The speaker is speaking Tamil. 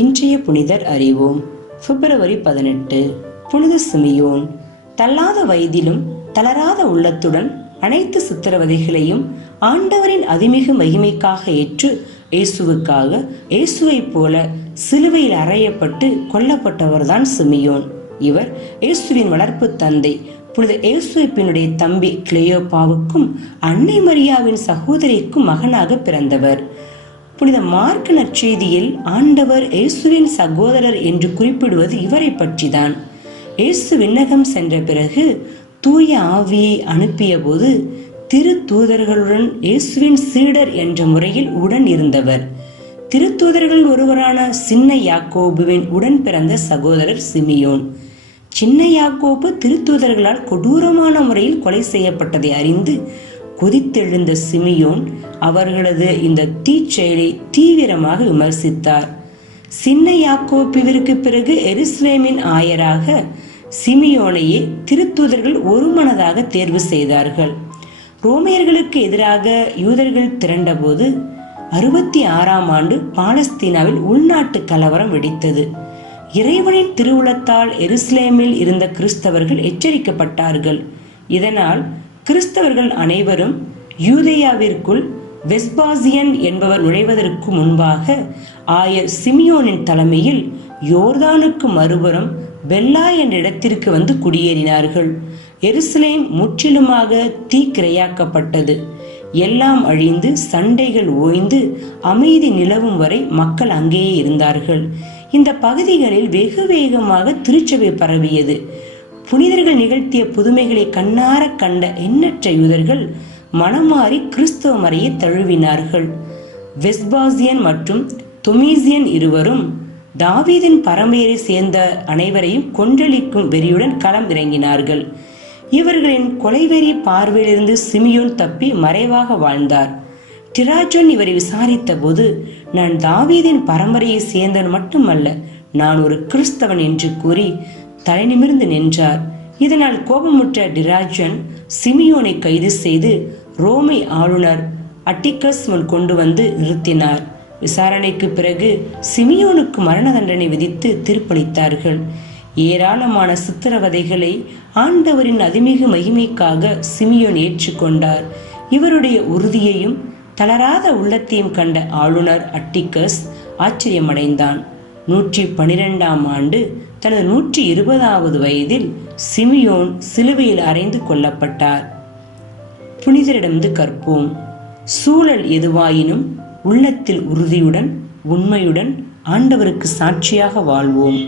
இன்றைய புனிதர் அறிவோம். பிப்ரவரி 18. புனித சிமியோன். தள்ளாத வயதிலும் தளராத உள்ளத்துடன் அனைத்து சித்திரவதைகளையும் ஆண்டவரின் அதிமிகு மகிமைக்காக ஏற்று இயேசுவை போல சிலுவையில் அறையப்பட்டு கொல்லப்பட்டவர்தான் சிமியோன். இவர் இயேசுவின் வளர்ப்பு தந்தை புனித யோசேப்பினுடைய தம்பி கிளேயோப்பாவுக்கும் அன்னை மரியாவின் சகோதரிக்கும் மகனாக பிறந்தவர். புனித மார்க் நற்செய்தியில் ஆண்டவர் இயேசுவின் சகோதரர் என்று குறிப்பிடுவது இவரை பற்றிதான். இயேசு விண்ணகம் சென்ற பிறகு தூய ஆவியை அனுப்பிய போது திருத்தூதர்களுடன் இயேசுவின் சீடர் என்ற முறையில் உடன் இருந்தவர். திருத்தூதர்கள் ஒருவரான சின்ன யாக்கோபுவின் உடன் பிறந்த சகோதரர் சிமியோன். சின்ன யாக்கோபு திருத்தூதர்களால் கொடூரமான முறையில் கொலை செய்யப்பட்டதை அறிந்து கொதித்தெழுந்த சிமியோன் அவர்களது இந்த தீச்செயலை தீவிரமாக விமர்சித்தார். சின்ன யாக்கோபுவிற்கு பிறகு எருசலேமின் ஆயராக சிமியோனையே திருத்தூதர்கள் ஒருமனதாக தேர்வு செய்தார்கள். ரோமையர்களுக்கு எதிராக யூதர்கள் திரண்டபோது 66ஆம் ஆண்டு பாலஸ்தீனாவில் உள்நாட்டு கலவரம் வெடித்தது. இறைவனின் திருவுளத்தால் எருசலேமில் இருந்த கிறிஸ்தவர்கள் எச்சரிக்கப்பட்டார்கள். இதனால் கிறிஸ்தவர்கள் அனைவரும் யூதேயாவிற்குள் வெஸ்பாசியன் என்பவர் நுழைவதற்கு முன்பாக ஆயர் சிமியோனின் தலைமையில் யோர்தானுக்கு மறுபுறம் பெல்லா என்ற இடத்திற்கு வந்து குடியேறினார்கள். எருசலேம் முற்றிலுமாக தீக்கிரையாக்கப்பட்டது. எல்லாம் அழிந்து சண்டைகள் ஓய்ந்து அமைதி நிலவும் வரை மக்கள் அங்கேயே இருந்தார்கள். இந்த பகுதிகளில் வெகு வேகமாக திருச்சபை பரவியது. புனிதர்கள் நிகழ்த்திய புதுமைகளை கண்ணார கண்ட எண்ணற்ற யூதர்கள் மனமாறி கிறிஸ்தவ மறையை தழுவினார்கள். வெஸ்பாசியன் மற்றும் தொமீசியன் இருவரும் தாவீதின் பரம்பரையை சேர்ந்த அனைவரையும் கொன்றளிக்கும் வெறியுடன் களம் இறங்கினார்கள். இவர்களின் கொலைவெறி பார்வையிலிருந்து சிமியோன் தப்பி மறைவாக வாழ்ந்தார். டிராஜன் இவரை விசாரித்த போது, நான் தாவீதின் பரம்பரையை சேர்ந்தவன் மட்டுமல்ல, நான் ஒரு கிறிஸ்தவன் என்று கூறி தலை நிமிர்ந்து நின்றார். இதனால் கோபமுற்ற டிராஜன் சிமியோனை கைது செய்து ரோமை ஆளுநர் அட்டிகஸ் முன் கொண்டு வந்து நிறுத்தினார். விசாரணைக்கு பிறகு சிமியோனுக்கு மரண தண்டனை விதித்து தீர்ப்பளித்தார்கள். ஏராளமான சித்திரவதைகளை ஆண்டவரின் அதிமிகு மகிமைக்காக சிமியோன் ஏற்றுக்கொண்டார். இவருடைய உறுதியையும் தளராத உள்ளத்தையும் கண்ட ஆளுநர் அட்டிகஸ் ஆச்சரியமடைந்தான். 112ஆம் ஆண்டு தனது 120வது வயதில் சிமியோன் சிலுவையில் அறைந்து கொல்லப்பட்டார். புனிதரிடமிருந்து கற்போம். சூழல் எதுவாயினும் உள்ளத்தில் உறுதியுடன் உண்மையுடன் ஆண்டவருக்கு சாட்சியாக வாழ்வோம்.